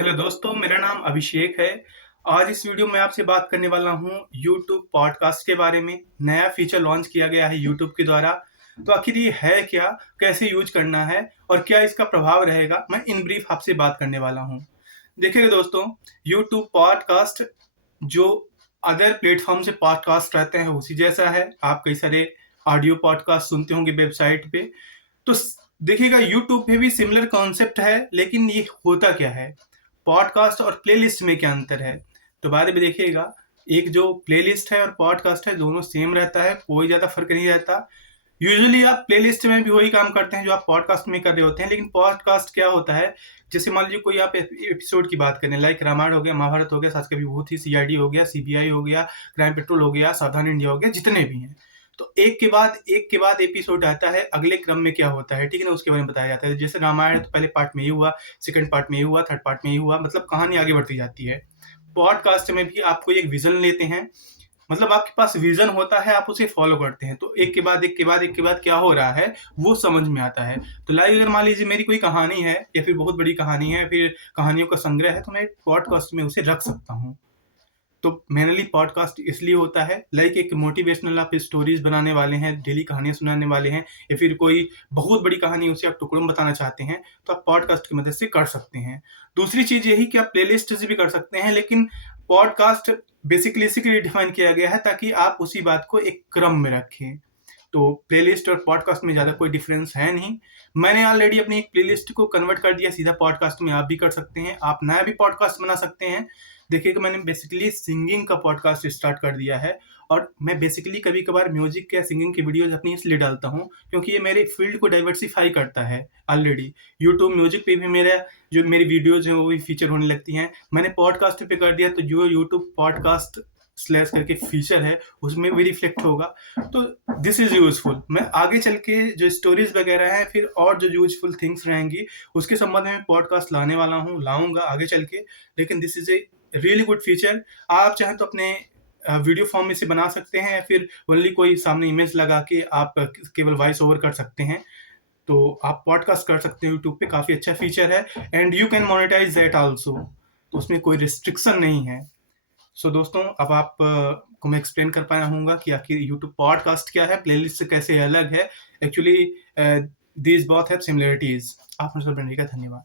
Hello दोस्तों, मेरा नाम अभिषेक है। आज इस वीडियो में आपसे बात करने वाला हूँ यूट्यूब पॉडकास्ट के बारे में। नया फीचर लॉन्च किया गया है यूट्यूब के द्वारा। तो आखिर ये है क्या, कैसे यूज करना है और क्या इसका प्रभाव रहेगा, मैं इन ब्रीफ आपसे बात करने वाला हूँ। देखिएगा दोस्तों, यूट्यूब पॉडकास्ट जो अदर प्लेटफॉर्म से पॉडकास्ट रहते हैं उसी जैसा है। आप कई सारे ऑडियो पॉडकास्ट सुनते होंगे वेबसाइट पे। तो देखिएगा, यूट्यूब पे भी सिमिलर कॉन्सेप्ट है, लेकिन ये होता क्या है, पॉडकास्ट और प्लेलिस्ट में क्या अंतर है। तो बाद में देखिएगा, एक जो प्लेलिस्ट है और पॉडकास्ट है दोनों सेम रहता है, कोई ज़्यादा फर्क नहीं रहता। यूजुअली आप प्लेलिस्ट में भी वही काम करते हैं जो आप पॉडकास्ट में कर रहे होते हैं, लेकिन पॉडकास्ट क्या होता है, जैसे मान लीजिए कोई आप एपिसोड की बात करें, लाइक रामायण हो गया, महाभारत हो गया, सास का विभूति, सीआईडी हो गया, सीबीआई हो गया, क्राइम पेट्रोल हो गया, सावधान इंडिया हो गया, जितने भी हैं। तो एक के बाद एपिसोड आता है, अगले क्रम में क्या होता है, ठीक है ना, उसके बारे में बताया जाता है। जैसे रामायण तो पहले पार्ट में ही हुआ, सेकंड पार्ट में ही हुआ, थर्ड पार्ट में ही हुआ, मतलब कहानी आगे बढ़ती जाती है। पॉडकास्ट में भी आपको एक विजन लेते हैं, मतलब आपके पास विजन होता है, आप उसे फॉलो करते हैं, तो एक के बाद एक के बाद एक के बाद क्या हो रहा है वो समझ में आता है। तो लाइक अगर मान लीजिए मेरी कोई कहानी है या फिर बहुत बड़ी कहानी है, फिर कहानियों का संग्रह है, तो मैं पॉडकास्ट में उसे रख सकता हूँ। तो मेनली पॉडकास्ट इसलिए होता है, लाइक एक मोटिवेशनल आप स्टोरीज बनाने वाले हैं, डेली कहानियां सुनाने वाले हैं, या फिर कोई बहुत बड़ी कहानी उसे आप टुकड़ों में बताना चाहते हैं, तो आप पॉडकास्ट की मदद से कर सकते हैं। दूसरी चीज यही कि आप प्लेलिस्ट से भी कर सकते हैं, लेकिन पॉडकास्ट बेसिकली इसी के लिए डिफाइन किया गया है ताकि आप उसी बात को एक क्रम में रखें। तो प्लेलिस्ट और पॉडकास्ट में ज़्यादा कोई डिफरेंस है नहीं। मैंने ऑलरेडी अपनी एक प्लेलिस्ट को कन्वर्ट कर दिया सीधा पॉडकास्ट में, आप भी कर सकते हैं। आप नया भी पॉडकास्ट बना सकते हैं। देखिएगा, मैंने बेसिकली सिंगिंग का पॉडकास्ट स्टार्ट कर दिया है, और मैं बेसिकली कभी कभार म्यूजिक या सिंगिंग की वीडियोज अपनी इसलिए डालता हूँ क्योंकि ये मेरे फील्ड को डाइवर्सिफाई करता है। ऑलरेडी यूट्यूब म्यूजिक पे भी मेरा जो मेरी वीडियोज हैं वो भी फीचर होने लगती हैं। मैंने पॉडकास्ट पे कर दिया, तो जो यूट्यूब पॉडकास्ट स्लैश करके फीचर है उसमें भी रिफ्लेक्ट होगा। तो दिस इज यूजफुल। मैं आगे चल के जो स्टोरीज वगैरह हैं, फिर और जो यूजफुल थिंग्स रहेंगी उसके संबंध में पॉडकास्ट लाने वाला हूँ, लाऊंगा आगे चल के। लेकिन this is a really good feature. आप चाहें तो अपने वीडियो फॉर्म में से बना सकते हैं, या फिर ओनली कोई सामने इमेज लगा के आप केवल वॉइस ओवर कर सकते हैं। तो आप पॉडकास्ट कर सकते हैं यूट्यूब पे, काफ़ी अच्छा फीचर है। And you can monetize that also, तो उसमें कोई रिस्ट्रिक्शन नहीं है। सो दोस्तों, अब आप को मैं एक्सप्लेन कर पाया हूँगा कि आखिर यूट्यूब पॉडकास्ट क्या है, प्लेलिस्ट से कैसे अलग है। Actually these both have similarities. आप मुझसे बनने का धन्यवाद।